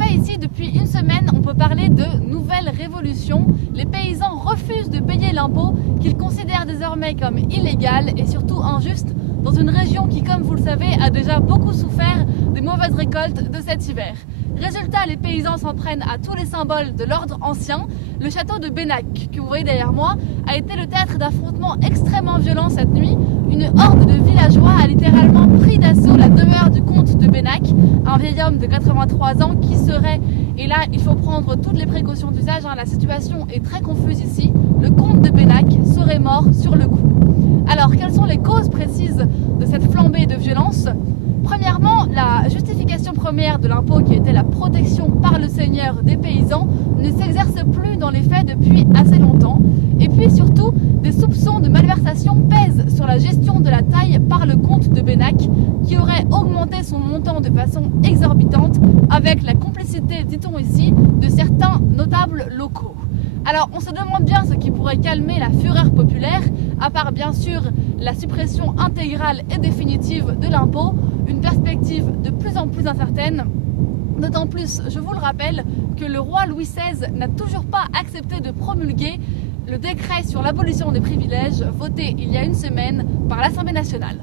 effet, ici, depuis une semaine, on peut parler de nouvelle révolution. Les paysans refusent de payer l'impôt qu'ils considèrent désormais comme illégal et surtout injuste dans une région qui, comme vous le savez, a déjà beaucoup souffert des mauvaises récoltes de cet hiver. Résultat, les paysans s'en prennent à tous les symboles de l'ordre ancien. Le château de Bennac, que vous voyez derrière moi, a été le théâtre d'affrontements extrêmement violents cette nuit. Une horde de villageois a littéralement pris d'assaut la demeure du comte de Bennac, un vieil homme de 83 ans qui serait, et là il faut prendre toutes les précautions d'usage, la situation est très confuse ici, le comte de Bennac serait mort sur le coup. Alors, quelles sont les causes précises de cette flambée de violence ? Premièrement, la justification première de l'impôt, qui était la protection par le seigneur des paysans, ne s'exerce plus dans les faits depuis assez longtemps. Et puis surtout, des soupçons de malversation pèsent sur la gestion de la taille par le comte de Bennac, qui aurait augmenté son montant de façon exorbitante avec la complicité, dit-on ici, de certains notables locaux. Alors on se demande bien ce qui pourrait calmer la fureur populaire, à part bien sûr la suppression intégrale et définitive de l'impôt, une perspective de plus en plus incertaine. D'autant plus, je vous le rappelle, que le roi Louis XVI n'a toujours pas accepté de promulguer le décret sur l'abolition des privilèges voté il y a une semaine par l'Assemblée nationale.